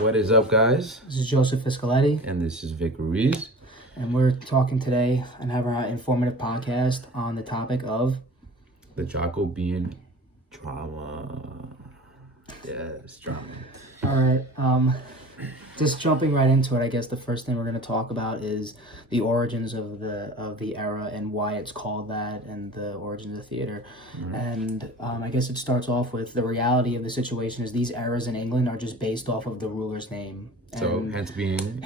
What is up, guys? This is Joseph Fiscaletti. And this is Vic Ruiz. And we're talking today and have our informative podcast on the topic of the Jacobean drama. Yes, drama. All right. Just jumping right into it, I guess the first thing we're going to talk about is the origins of the era and why it's called that, and the origins of theater. Mm-hmm. And I guess it starts off with the reality of the situation is these eras in England are just based off of the ruler's name. So hence being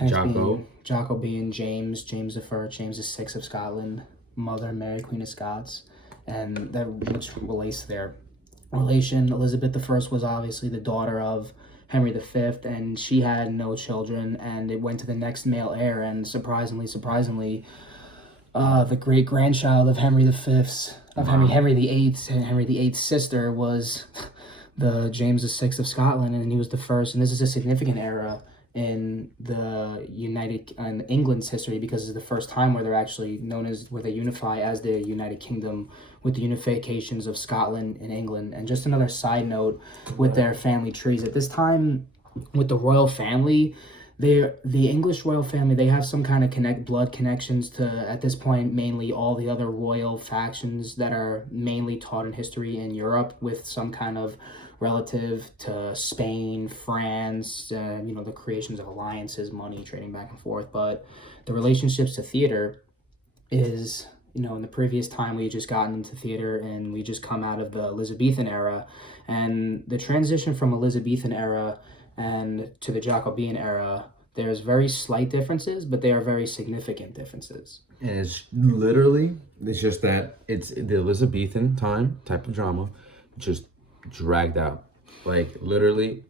Jacobean, James I, James VI of Scotland, Mother Mary, Queen of Scots, and that which relates to their relation. Elizabeth I was obviously the daughter of Henry V, and she had no children, and it went to the next male heir, and surprisingly, the great grandchild of Henry V's of Henry VIII's sister was the James VI of Scotland, and he was the first. And this is a significant era in England's history, because it's the first time where they're actually known as, where they unify as the United Kingdom, with the unifications of Scotland and England. And just another side note with their family trees, at this time with the royal family, the English royal family, they have some kind of blood connections to, at this point, mainly all the other royal factions that are mainly taught in history in Europe, with some kind of relative to Spain, France, the creations of alliances, money, trading back and forth. But the relationships to theater is, in the previous time we just gotten into theater, and we just come out of the Elizabethan era, and the transition from Elizabethan era and to the Jacobean era, there's very slight differences, but they are very significant differences. And it's just that it's the Elizabethan type of drama, just dragged out. Like literally,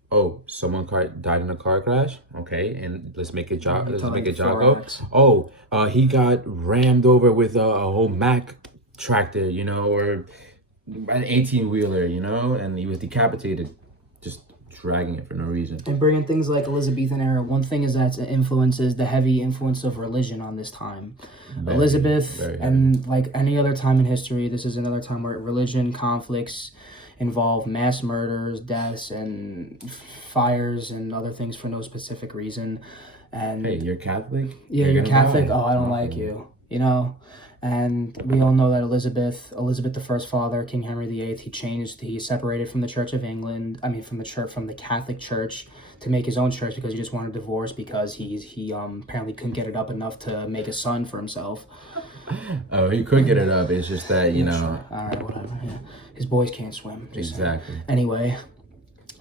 someone died in a car crash. Okay, and let's make it Jocko. He got rammed over with a whole Mack tractor, or an 18-wheeler, and he was decapitated. Just dragging it for no reason. And bringing things like Elizabethan era, one thing is that it influences the heavy influence of religion on this time. Elizabeth, and like any other time in history, this is another time where religion conflicts involve mass murders, deaths, and fires and other things for no specific reason. And hey, you're Catholic? Yeah, you're Catholic? Oh, I don't like you. And we all know that Elizabeth I's father, King Henry VIII, he separated from the Church of England, from the Catholic Church, to make his own church, because he just wanted a divorce, because he apparently couldn't get it up enough to make a son for himself. Oh, he could get it up. It's just that, All right, whatever. Yeah. His boys can't swim. Exactly. Anyway,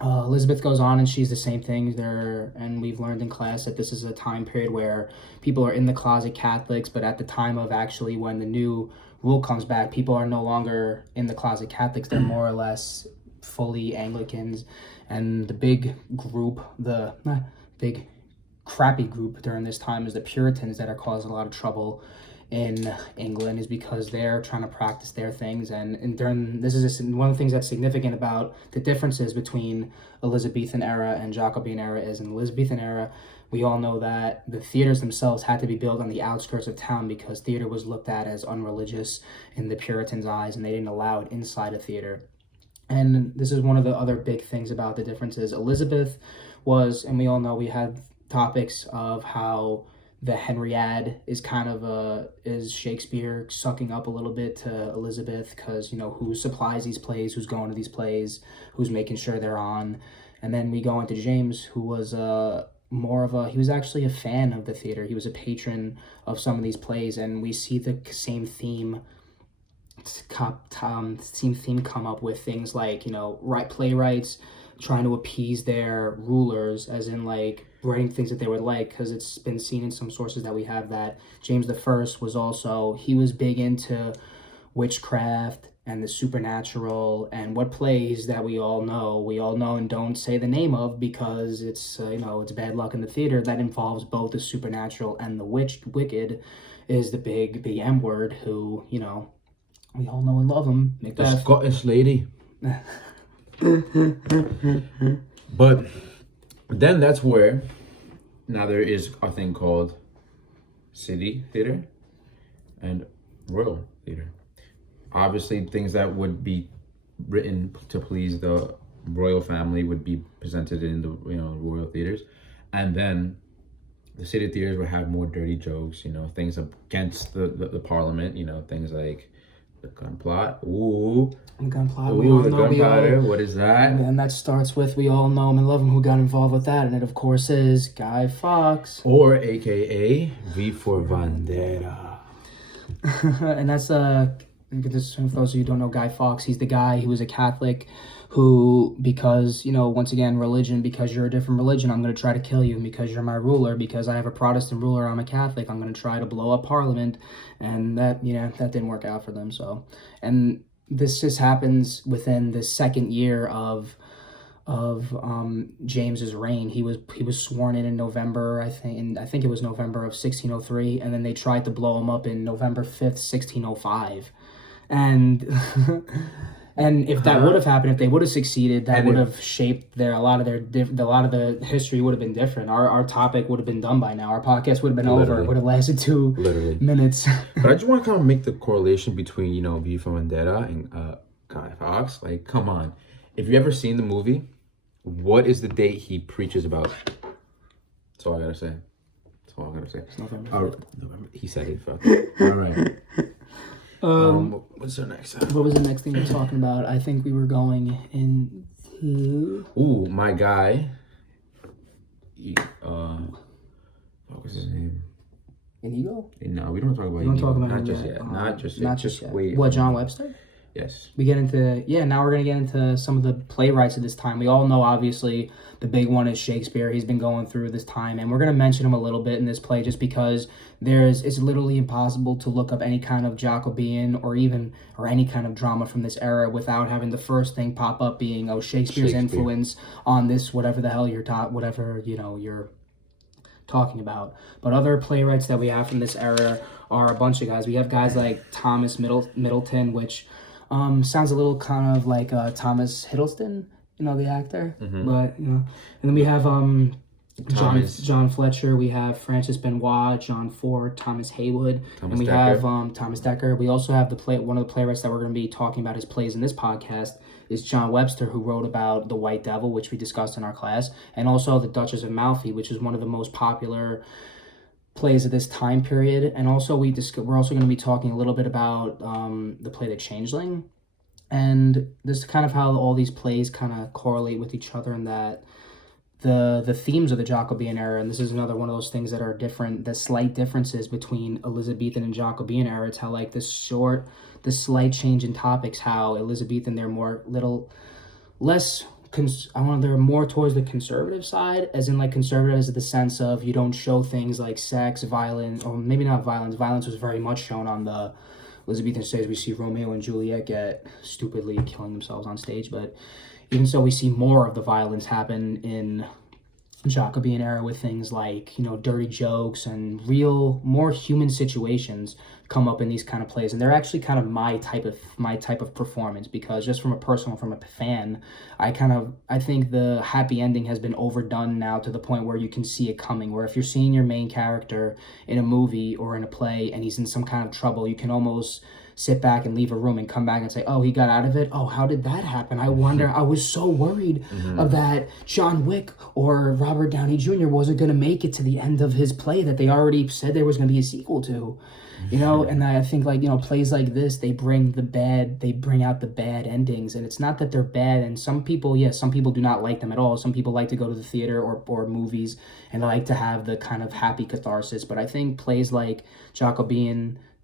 Elizabeth goes on, and she's the same thing there. And we've learned in class that this is a time period where people are in the closet Catholics, but at the time of actually when the new rule comes back, people are no longer in the closet Catholics. They're more or less fully Anglicans. And the big crappy group during this time is the Puritans, that are causing a lot of trouble in England, is because they're trying to practice their things. And during this is one of the things that's significant about the differences between Elizabethan era and Jacobean era is, in the Elizabethan era, we all know that the theaters themselves had to be built on the outskirts of town, because theater was looked at as unreligious in the Puritans' eyes, and they didn't allow it inside a theater. And this is one of the other big things about the differences. Elizabeth was, and we all know, we had topics of how the Henriade is kind of is Shakespeare sucking up a little bit to Elizabeth, because who supplies these plays, who's going to these plays, who's making sure they're on. And then we go into James, who was he was actually a fan of the theater. He was a patron of some of these plays, and we see the same theme come up with things like playwrights trying to appease their rulers, as in like writing things that they would like, because it's been seen in some sources that we have that James I was big into witchcraft and the supernatural, and what plays that we all know and don't say the name of, because it's it's bad luck in the theater, that involves both the supernatural and the wicked, is the big M word, who we all know and love him, Macbeth. The Scottish lady. But then that's where now there is a thing called city theater and royal theater. Obviously, things that would be written to please the royal family would be presented in the royal theaters, and then the city theaters would have more dirty jokes, you know, things against the parliament, you know, things like the gun plot. Ooh, Gun plot. We all the know. gunpowder. What is that? And that starts with we all know him and love him who got involved with that, and it of course is Guy Fawkes, or AKA V for Vendetta. And that's just for those of you who don't know Guy Fawkes, he's the guy who was a Catholic who, because, you know, once again, religion, because you're a different religion, I'm going to try to kill you. And because you're my ruler, because I have a Protestant ruler, I'm a Catholic, I'm going to try to blow up Parliament. And that, you know, that didn't work out for them. So, and this just happens within the second year of James's reign. He was sworn in November, I think it was November of 1603, and then they tried to blow him up in November 5th, 1605. And and if that would have happened, if they would have succeeded, that would have shaped a lot of the history would have been different. Our topic would have been done by now. Our podcast would have been over. It would have lasted 2 minutes. But I just want to kind of make the correlation between, you know, V for Vendetta and Guy Fawkes. Like, come on, if you ever seen the movie, what is the date he preaches about? That's all I gotta say. That's all I gotta say. November. He said it. Fuck. All right. What's the next? What was the next thing we were talking about? I think we were going into. Ooh, my guy. What was his name? Inigo? No, we don't talk about Inigo. Not just yet. Not just yet. Just yet. Wait. What, John Webster? Yes. We get into, now we're going to get into some of the playwrights of this time. We all know, obviously, the big one is Shakespeare. He's been going through this time, and we're going to mention him a little bit in this play just because it's literally impossible to look up any kind of Jacobean or any kind of drama from this era without having the first thing pop up being, Shakespeare's influence on this, whatever the hell you're talking about. But other playwrights that we have from this era are a bunch of guys. We have guys like Thomas Middleton, which sounds a little kind of like Thomas Hiddleston, you know, the actor. Mm-hmm. But, you know, and then we have John Fletcher, we have Francis Benoit, John Ford, Thomas Haywood, and we have Thomas Dekker. We also have one of the playwrights that we're going to be talking about his plays in this podcast is John Webster, who wrote about The White Devil, which we discussed in our class, and also The Duchess of Malfi, which is one of the most popular plays of this time period. And also we're also going to be talking a little bit about the play The Changeling, and this is kind of how all these plays kind of correlate with each other, and that the themes of the Jacobean era, and this is another one of those things that are different, the slight differences between Elizabethan and Jacobean era. It's how like the slight change in topics, how Elizabethan they're they're more towards the conservative side, as in like conservative as the sense of you don't show things like sex, violence, or maybe not violence. Violence was very much shown on the Elizabethan stage. We see Romeo and Juliet get stupidly killing themselves on stage, but even so, we see more of the violence happen in Jacobean era with things like, you know, dirty jokes and more human situations come up in these kind of plays, and they're actually kind of my type of performance, because just from a fan, I think the happy ending has been overdone now to the point where you can see it coming, where if you're seeing your main character in a movie or in a play and he's in some kind of trouble, you can almost sit back and leave a room and come back and say, oh, he got out of it? Oh, how did that happen? I wonder, I was so worried that John Wick or Robert Downey Jr. wasn't going to make it to the end of his play that they already said there was going to be a sequel to. You know, and I think, like, you know, plays like this, they bring out the bad endings, and it's not that they're bad, and some people do not like them at all. Some people like to go to the theater or movies and like to have the kind of happy catharsis, but I think plays like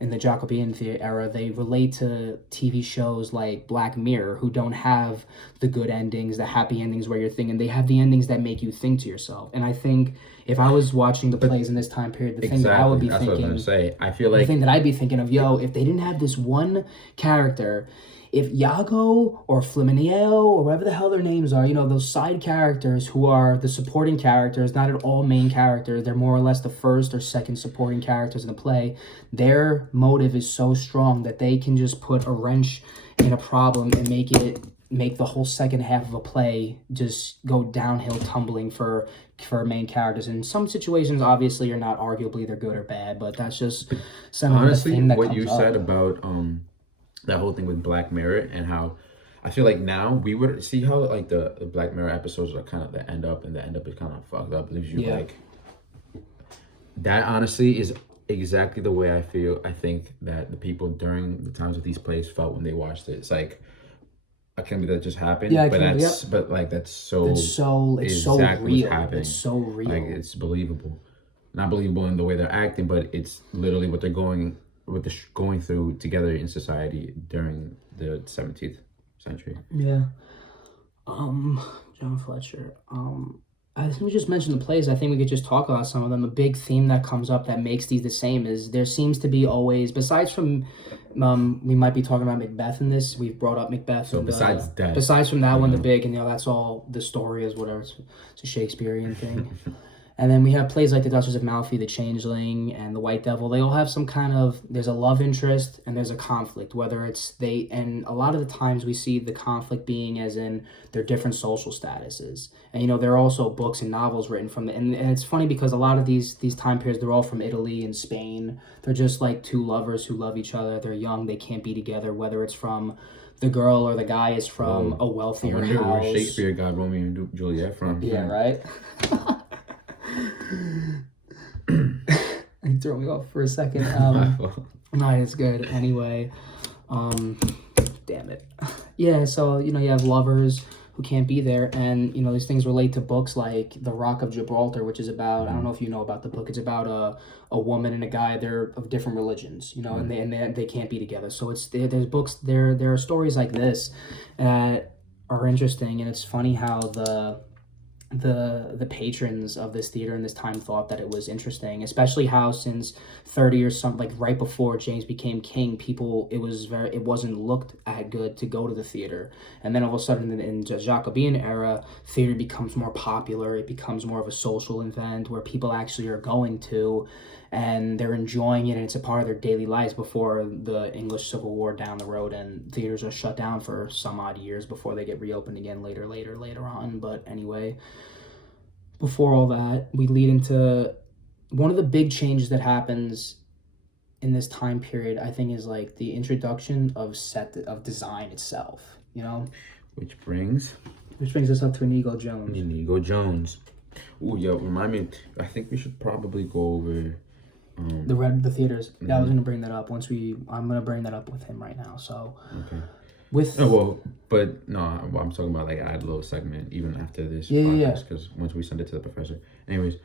in the Jacobean era, they relate to TV shows like Black Mirror, who don't have the good endings, the happy endings where you're thinking. They have the endings that make you think to yourself. And I think if I was watching the plays in this time period, the thing that I would be thinking... That's what I was going to say. I feel like... The thing that I'd be thinking of, if they didn't have this one character... If Iago or Flaminio or whatever the hell their names are, you know, those side characters who are the supporting characters, not at all main characters, they're more or less the first or second supporting characters in the play, their motive is so strong that they can just put a wrench in a problem and make the whole second half of a play just go downhill tumbling for main characters. In some situations, obviously, are not arguably they're good or bad, but that's just some of the thing that what you said about... that whole thing with Black Mirror, and how I feel like now we would see how like the Black Mirror episodes are kind of the end up, and the end up is kind of fucked up. Leaves you Yeah. like that. Honestly, is exactly the way I feel. I think that the people during the times of these plays felt when they watched it. It's like I can't believe that just happened. Yeah, I but can't believe- that's but like that's so it's so exactly what's real. happening. It's so real. Like it's believable, not believable in the way they're acting, but it's literally what they're going through together in society during the 17th century. Yeah. John Fletcher. I think we just mentioned the plays. I think we could just talk about some of them. A big theme that comes up that makes these the same is there seems to be always, besides from, we might be talking about Macbeth in this. We've brought up Macbeth. So besides that, besides from that one, the big, and that's all the story is, whatever. It's a Shakespearean thing. And then we have plays like The Duchess of Malfi, The Changeling, and The White Devil. They all have some kind of, there's a love interest and there's a conflict, whether it's and a lot of the times we see the conflict being as in their different social statuses. And, there are also books and novels written from and it's funny because a lot of these time periods, they're all from Italy and Spain. They're just like two lovers who love each other. They're young, they can't be together, whether it's from the girl or the guy is from a wealthier house. Where Shakespeare got Romeo and Juliet from. Yeah, right? You threw me off for a second. No, it's good. Anyway, damn it. Yeah, so, you have lovers who can't be there, and, these things relate to books like The Rock of Gibraltar, which is about, I don't know if you know about the book, it's about a woman and a guy, they're of different religions, and they can't be together. So there's books, there are stories like this that are interesting, and it's funny how the patrons of this theater in this time thought that it was interesting, especially how since 30 or something, like right before James became king, it wasn't looked at good to go to the theater. And then all of a sudden in the Jacobean era, theater becomes more popular. It becomes more of a social event where people actually are going to, and they're enjoying it, and it's a part of their daily lives before the English Civil War down the road, and theaters are shut down for some odd years before they get reopened again later on. But anyway, before all that, we lead into one of the big changes that happens in this time period, I think, is like the introduction of design itself, Which brings us up to Inigo Jones. Inigo Jones. Ooh, yo, remind me, I think we should probably go over the theaters. Yeah, I was gonna bring that up I'm gonna bring that up with him right now. So okay. I'm talking about like add a little segment even after this podcast because once we send it to the professor. Anyways,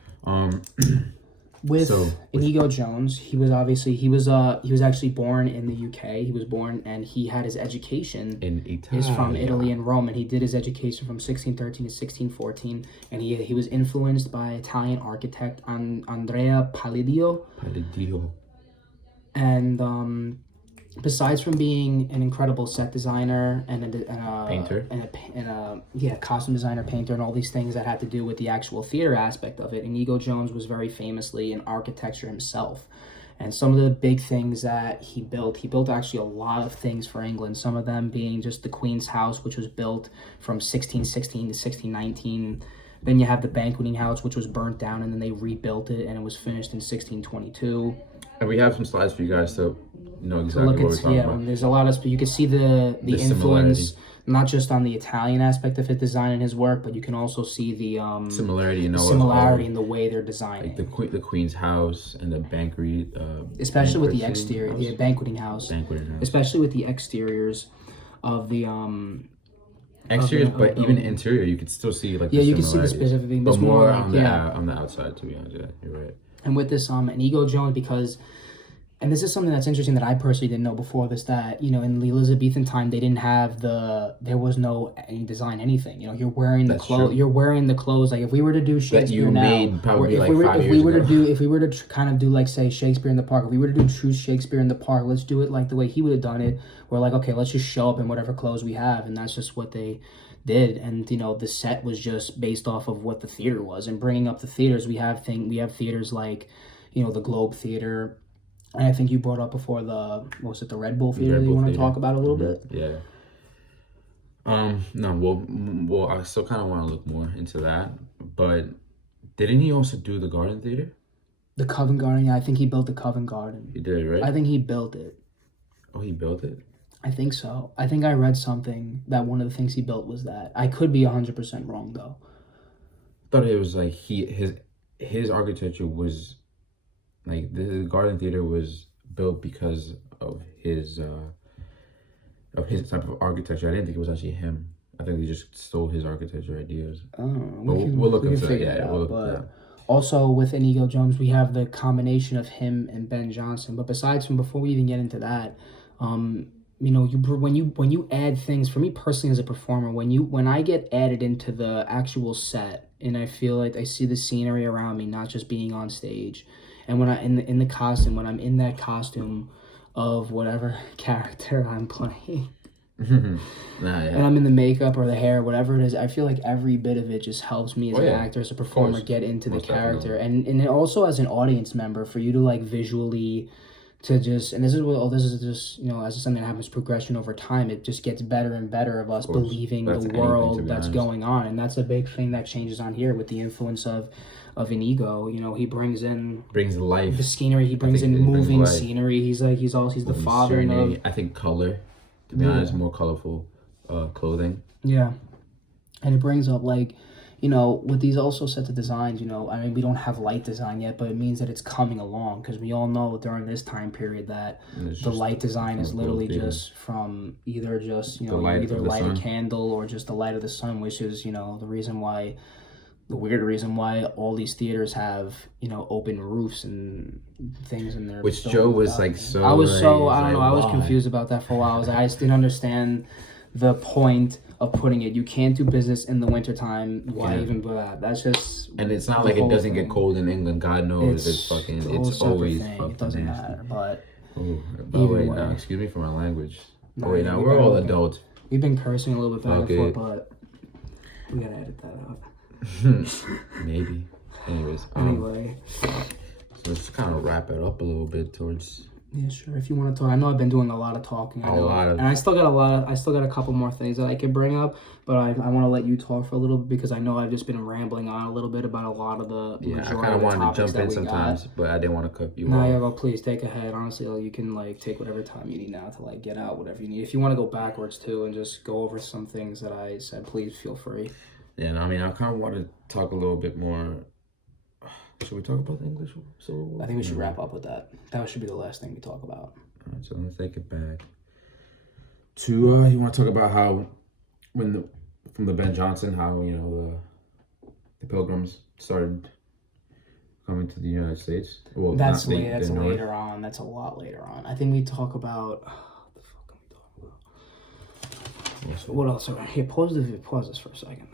with Inigo Jones, he was actually born in the UK. He was born and he had his education in Italy. He's from Italy and Rome, and he did his education from 1613 to 1614, and he was influenced by Italian architect Andrea Palladio. And besides from being an incredible set designer and a painter and a costume designer, painter, and all these things that had to do with the actual theater aspect of it, Inigo Jones was very famously an architecture himself. And some of the big things that he built actually a lot of things for England, some of them being just the Queen's House, which was built from 1616 to 1619. Then you have the Banqueting House, which was burnt down, and then they rebuilt it, and it was finished in 1622. And we have some slides for you guys to know exactly what we're talking about. There's a lot of, you can see the influence, not just on the Italian aspect of his design and his work, but you can also see the similarity in the way they're designing. Like the Queen's House and the banquet, especially with the exterior, the banqueting house, especially with the exteriors of the exteriors, but even interior, you could still see like you can see the specific thing, but more on the outside. To be honest, yeah, you're right. And with this Inigo Jones, because, and this is something that's interesting that I personally didn't know before this, that, in the Elizabethan time, they didn't have there was no any design, anything. You're wearing the clothes. You're wearing the clothes. Like if we were to do Shakespeare if we were to kind of do like say Shakespeare in the Park, if we were to do true Shakespeare in the Park, let's do it like the way he would have done it. We're like, okay, let's just show up in whatever clothes we have, and that's just what they did. And the set was just based off of what the theater was. And bringing up the theaters, we have theaters like the Globe Theater, and I think you brought up before the Red Bull Theater that you want to talk about a little bit. Yeah. No, well I still kind of want to look more into that, but didn't he also do the Garden Theater? The Covent Garden, yeah, I think he built the Covent Garden. He did, right? I think he built it. Oh, he built it? I think so. I think I read something that one of the things he built was that. I could be 100% wrong though. I thought it was like his architecture was like the Garden Theater was built because of his type of architecture. I didn't think it was actually him. I think they just stole his architecture ideas. Oh, But we'll look we can into that. figure that Yeah, out. we'll look But into that. also with Inigo Jones, we have the combination of him and Ben Johnson. But besides from before we even get into that, you know, when you add things for me personally as a performer, when I get added into the actual set and I feel like I see the scenery around me, not just being on stage, and when I in the costume, when I'm in that costume of whatever character I'm playing. Nah, And yeah. I'm in the makeup or the hair, whatever it is, I feel like every bit of it just helps me as Oh, an yeah. actor, as a performer, course. get into the Most character. definitely. And it also as an audience member, for you to like visually to just, and this is what, oh, this is just, you know, as something that happens progression over time, it just gets better and better of us Of course. believing the That's anything, to world be that's honest. going on. And that's a big thing that changes on here with the influence of Inigo. You know, he brings in Brings life. the scenery, he brings think in it brings moving life. scenery. He's the father of, I think color, to be honest, more colorful clothing. yeah. And it brings up like, you know, with these also sets of designs, you know, I mean, we don't have light design yet, but it means that it's coming along because we all know during this time period that the light design is literally just from either just, you know, you either light a candle or just the light of the sun, which is, you know, the weird reason why all these theaters have, you know, open roofs and things in there. Which Joe was like so. I was so, I don't know, I was why? confused about that for a while. I just didn't understand the point of putting it. You can't do business in the wintertime. Why even do that? That's just. And it's not like it doesn't get cold in England. God knows it's fucking. It's always fucking. It doesn't matter. But oh, but wait, now excuse me for my language. No, wait, now we're all adults. We've been cursing a little bit back and forth, but we gotta edit that out. Maybe. Anyways. Anyway. So let's kind of wrap it up a little bit towards. Yeah, sure. If you want to talk, I know I've been doing a lot of talking. And I still got a couple more things that I could bring up, but I want to let you talk for a little bit because I know I've just been rambling on a little bit about a lot of the I kind of wanted to jump in sometimes, but I didn't want to cut you off. No, yeah, well, please take ahead. Honestly, you can like take whatever time you need now to like get out whatever you need. If you want to go backwards too and just go over some things that I said, please feel free. Yeah, no, I mean, I kind of want to talk a little bit more. Should we talk about the English Civil War? I think we should wrap up with that. That should be the last thing we talk about. All right, so let's take it back to you want to talk about how from the Ben Johnson, how you know the Pilgrims started coming to the United States. Well, that's later on. That's a lot later on. I think we talk about. What the fuck are we talking about? What else? Here, pause this for a second.